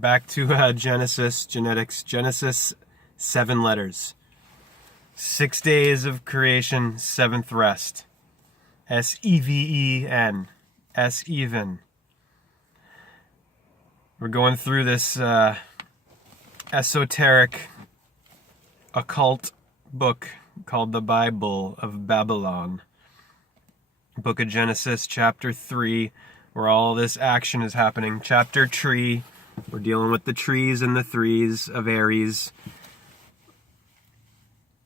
Back to Genesis, genetics. Genesis, 7 letters. 6 days of creation, 7th rest. S-E-V-E-N. S-even. We're going through this esoteric, occult book called the Bible of Babylon. Book of Genesis, chapter 3, where all this action is happening. Chapter tree, we're dealing with the trees and the threes of Aries.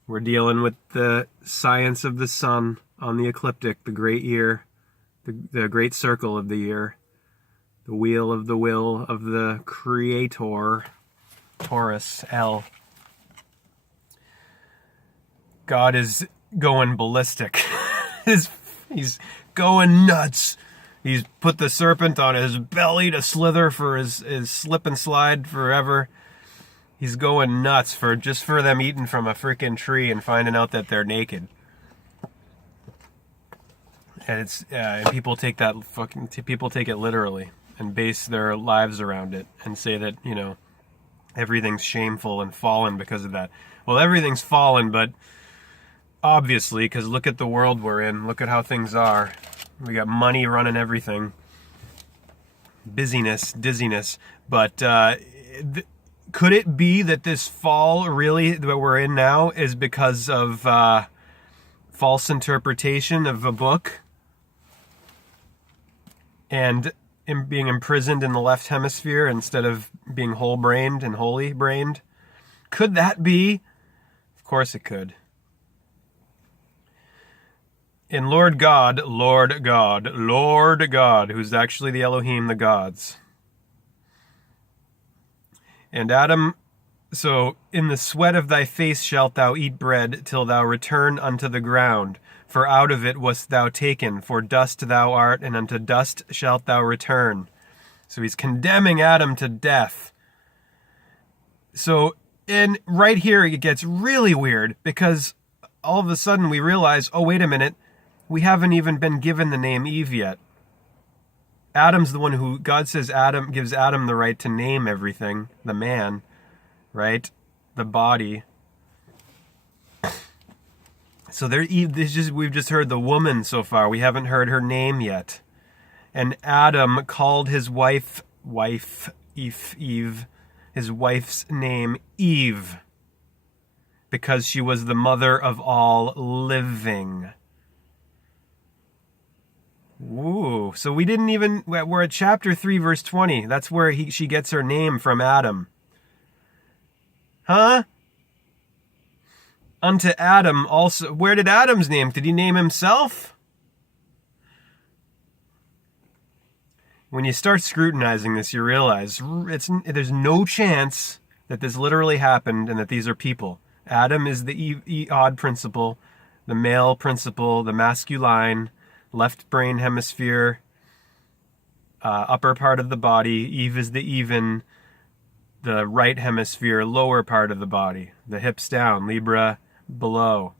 We're dealing with the science of the sun on the ecliptic, the great year, the great circle of the year, the wheel of the will of the Creator, Taurus, L. God is going ballistic. He's going nuts. He's put the serpent on his belly to slither for his slip and slide forever. He's going nuts for them eating from a freaking tree and finding out that they're naked. And and people take it literally and base their lives around it and say that, everything's shameful and fallen because of that. Well, everything's fallen, but obviously, because look at the world we're in. Look at how things are. We got money running everything. Busyness, dizziness. But could it be that this fall, really, that we're in now, is because of false interpretation of a book? And being imprisoned in the left hemisphere instead of being whole-brained and holy-brained? Could that be? Of course it could. In Lord God, who's actually the Elohim, the gods. And Adam, so in the sweat of thy face shalt thou eat bread till thou return unto the ground. For out of it wast thou taken, for dust thou art, and unto dust shalt thou return. So he's condemning Adam to death. So right here it gets really weird, because all of a sudden we realize, oh, wait a minute, we haven't even been given the name Eve yet. Adam's the one who, God says gives Adam the right to name everything, the man, right? The body. So we've just heard the woman so far. We haven't heard her name yet. And Adam called his wife Eve, his wife's name Eve, because she was the mother of all living. Ooh, so we're at chapter 3, verse 20. That's where she gets her name from Adam. Huh? Unto Adam also. Where did Adam's name? Did he name himself? When you start scrutinizing this, you realize there's no chance that this literally happened and that these are people. Adam is the odd principle, the male principle, the masculine, left brain hemisphere, upper part of the body. Eve is the even, the right hemisphere, lower part of the body. The hips down, Libra below.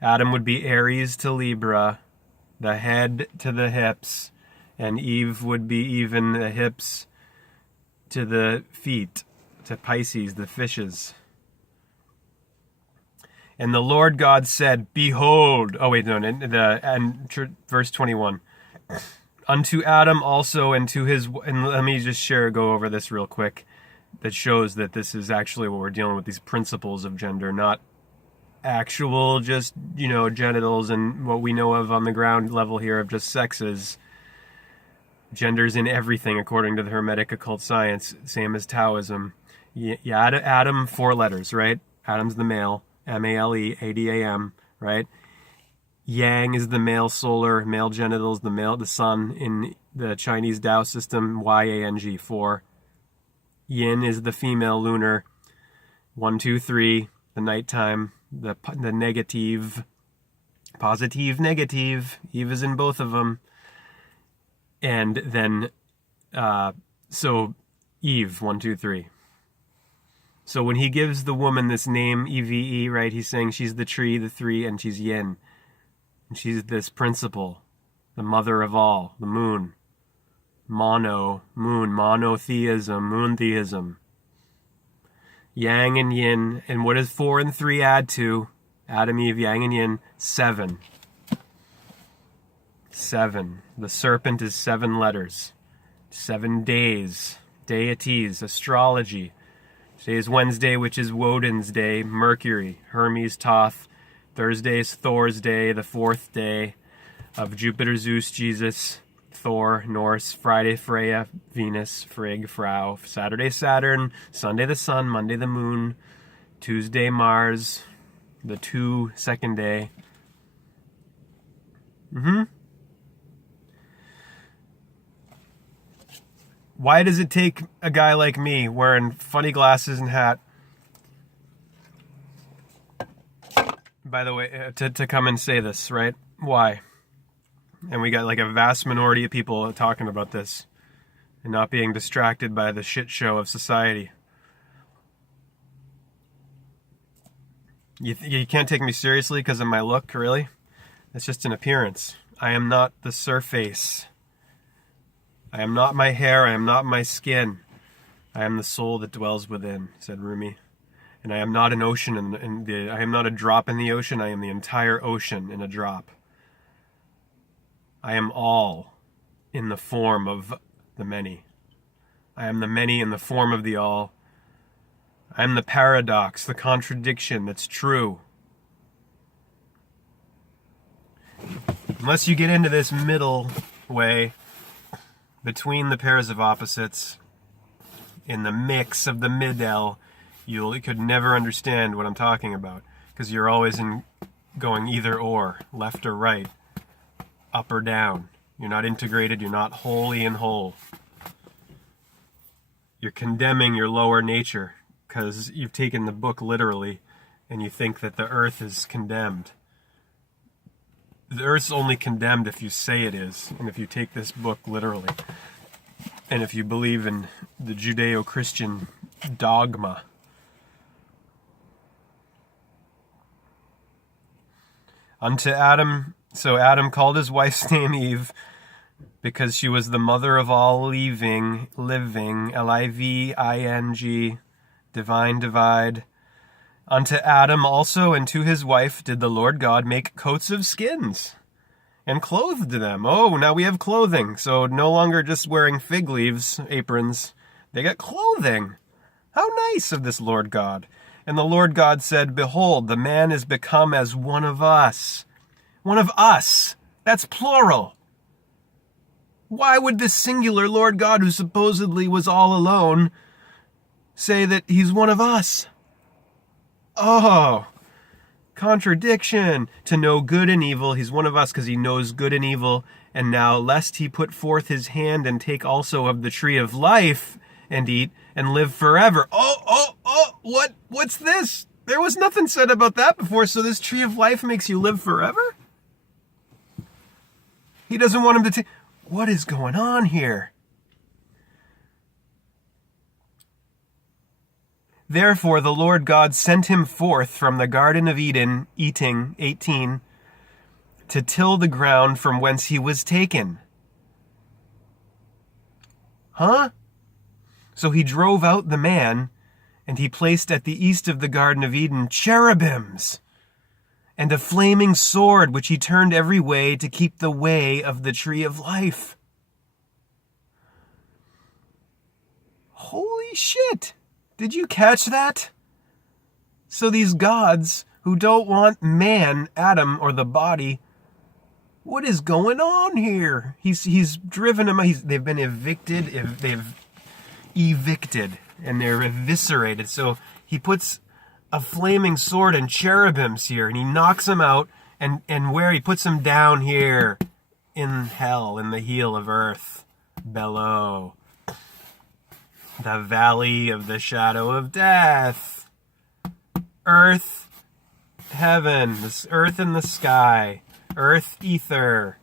Adam would be Aries to Libra, the head to the hips, and Eve would be even, the hips to the feet, to Pisces, the fishes. And the Lord God said, behold, verse 21, unto Adam also and to his, and let me just go over this real quick, that shows that this is actually what we're dealing with, these principles of gender, not actual just, genitals and what we know of on the ground level here of just sexes. Gender's in everything according to the Hermetic occult science, same as Taoism. Adam, 4 letters, right? Adam's the male, M-A-L-E, A-D-A-M, right? Yang is the male solar, male genitals, the sun in the Chinese Tao system, Y-A-N-G, 4. Yin is the female lunar, 1, 2, 3, the nighttime, the negative, positive, negative. Eve is in both of them. And then, so Eve, 1, 2, 3. So when he gives the woman this name, E-V-E, right, he's saying she's the tree, the 3, and she's yin. And she's this principle, the mother of all, the moon. monotheism, moontheism. Yang and yin. And what does 4 and 3 add to? Adam, Eve, yang and yin. 7. 7. The serpent is 7 letters. 7 days. Deities. Astrology. Today is Wednesday, which is Woden's day. Mercury. Hermes, Thoth. Thursday is Thor's day, the 4th day of Jupiter, Zeus, Jesus, Thor, Norse. Friday, Freya, Venus, Frigg, Frau. Saturday, Saturn. Sunday, the sun. Monday, the moon. Tuesday, Mars, the 2nd day. Why does it take a guy like me wearing funny glasses and hat, by the way, to come and say this, right? Why? And we got like a vast minority of people talking about this and not being distracted by the shit show of society. You can't take me seriously because of my look, really? It's just an appearance. I am not the surface. I am not my hair. I am not my skin. I am the soul that dwells within, said Rumi. And I am not an ocean I am not a drop in the ocean. I am the entire ocean in a drop. I am all in the form of the many. I am the many in the form of the all. I am the paradox, the contradiction that's true. Unless you get into this middle way between the pairs of opposites, in the mix of the middle, you could never understand what I'm talking about, because you're always going either or, left or right, up or down. You're not integrated, you're not wholly and whole. You're condemning your lower nature because you've taken the book literally and you think that the earth is condemned. The earth's only condemned if you say it is, and if you take this book literally, and if you believe in the Judeo-Christian dogma. Unto Adam, so Adam called his wife's name Eve, because she was the mother of all living, Living, divine, divide. Unto Adam also and to his wife did the Lord God make coats of skins, and clothed them. Oh, now we have clothing, so no longer just wearing fig leaves, aprons. They got clothing. How nice of this Lord God. And the Lord God said, Behold, the man is become as one of us. One of us. That's plural. Why would this singular Lord God, who supposedly was all alone, say that he's one of us? Oh, contradiction. To know good and evil. He's one of us because he knows good and evil. And now, lest he put forth his hand and take also of the tree of life and eat and live forever. What's this? There was nothing said about that before, so this tree of life makes you live forever? He doesn't want him to take... What is going on here? Therefore the Lord God sent him forth from the Garden of Eden, Eatin, 18, to till the ground from whence he was taken. Huh? So he drove out the man, and he placed at the east of the Garden of Eden cherubims, and a flaming sword which he turned every way to keep the way of the tree of life. Holy shit! Did you catch that? So these gods who don't want man, Adam, or the body, what is going on here? He's driven them. They've been evicted. They've evicted, and they're eviscerated. So he puts a flaming sword and cherubims here, and he knocks them out, and where he puts them down here in hell, in the heel of earth, below. The valley of the shadow of death. Earth, heaven, this earth and the sky. Earth, ether.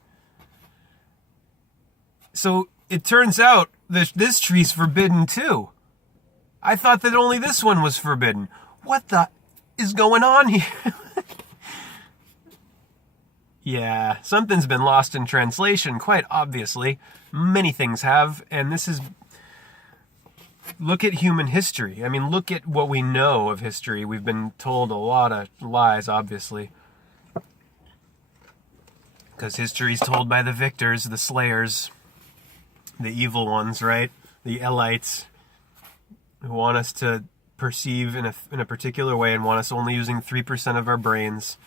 So it turns out that this tree's forbidden too. I thought that only this one was forbidden. What the is going on here? Yeah, something's been lost in translation, quite obviously. Many things have, and this is... Look at human history. I mean, look at what we know of history. We've been told a lot of lies, obviously. Because history's told by the victors, the slayers, the evil ones, right? The elites, who want us to perceive in a particular way and want us only using 3% of our brains.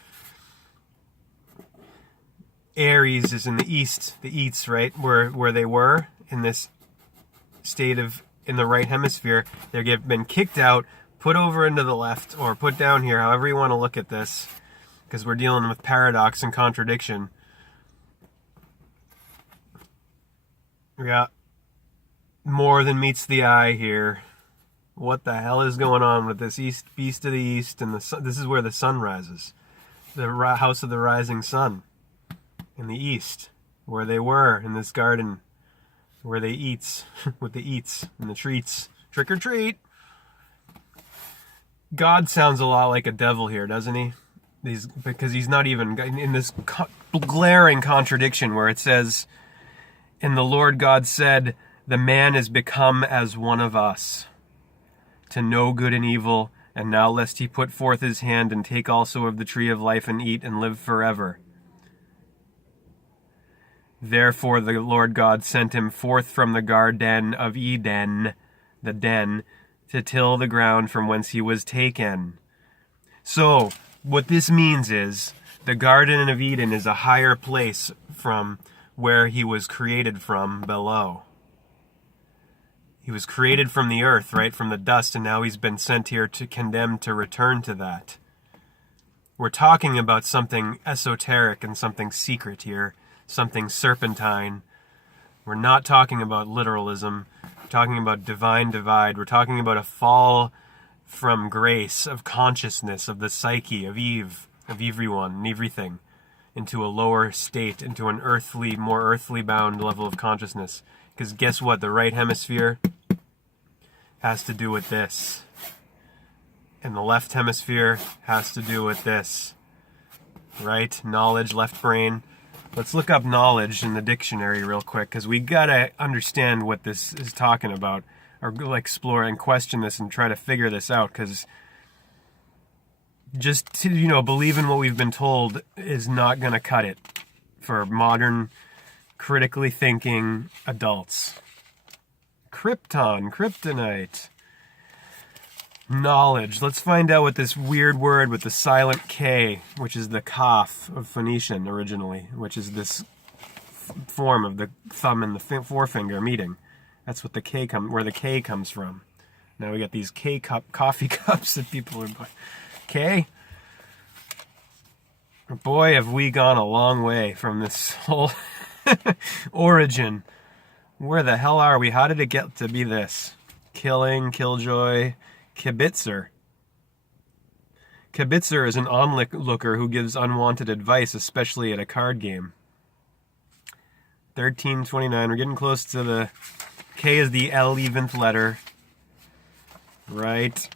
Aries is in the east, the Eats, right? Where they were in this state of, in the right hemisphere. They've been kicked out, put over into the left, or put down here, however you want to look at this, because we're dealing with paradox and contradiction. Yeah, more than meets the eye here. What the hell is going on with this beast of the east? And this is where the sun rises, the house of the rising sun. In the east, where they were, in this garden, where they eats, with the eats and the treats. Trick or treat! God sounds a lot like a devil here, doesn't he? Because he's not even in this glaring contradiction where it says, "And the Lord God said, the man is become as one of us, to know good and evil, and now lest he put forth his hand and take also of the tree of life and eat and live forever. Therefore the Lord God sent him forth from the Gar-den of Eatin, the den, to till the ground from whence he was taken." So, what this means is, the Garden of Eden is a higher place from where he was created from below. He was created from the earth, right, from the dust, and now he's been sent here to condemn to return to that. We're talking about something esoteric and something secret here. Something serpentine. We're not talking about literalism. We're talking about divine divide. We're talking about a fall from grace, of consciousness, of the psyche, of Eve, of everyone and everything, into a lower state, into an earthly, more earthly bound level of consciousness. Because guess what? The right hemisphere has to do with this. And the left hemisphere has to do with this. Right? Knowledge, left brain. Let's look up knowledge in the dictionary real quick, because we gotta understand what this is talking about, or explore and question this and try to figure this out, because just to, believe in what we've been told is not gonna cut it for modern, critically thinking adults. Kryptonite. Knowledge. Let's find out what this weird word with the silent K, which is the kaf of Phoenician originally, which is this form of the thumb and the forefinger meeting. That's what where the K comes from. Now we got these coffee cups that people are buying. K? Boy, have we gone a long way from this whole origin. Where the hell are we? How did it get to be this? Killing, killjoy... Kibitzer. Kibitzer is an onlooker who gives unwanted advice, especially at a card game. 1329. We're getting close to the... K is the L-event letter. Right?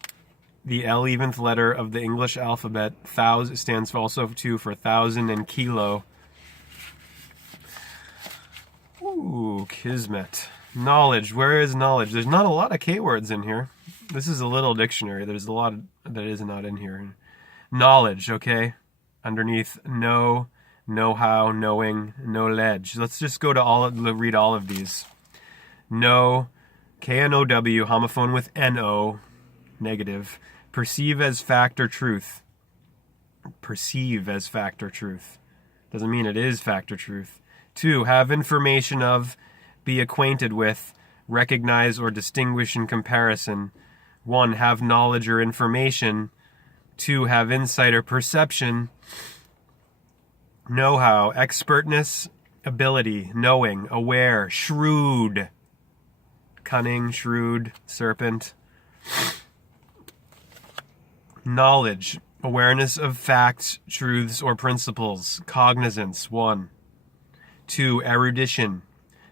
The L-event letter of the English alphabet. Stands also for 1,000 and kilo. Ooh, Kismet. Knowledge. Where is knowledge? There's not a lot of K words in here. This is a little dictionary. There's a lot that is not in here. Knowledge, okay? Underneath know, know-how, knowing, knowledge. Let's just go to read all of these. Know, K-N-O-W, homophone with N-O, negative. Perceive as fact or truth. Perceive as fact or truth. Doesn't mean it is fact or truth. 2, have information of, be acquainted with, recognize or distinguish in comparison. 1, have knowledge or information. 2, have insight or perception. Know-how, expertness, ability, knowing, aware, shrewd. Cunning, shrewd, serpent. Knowledge, awareness of facts, truths, or principles. Cognizance, 1. 2, erudition.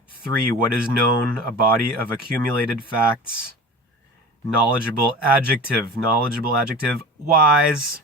3, what is known, a body of accumulated facts. Knowledgeable adjective, wise.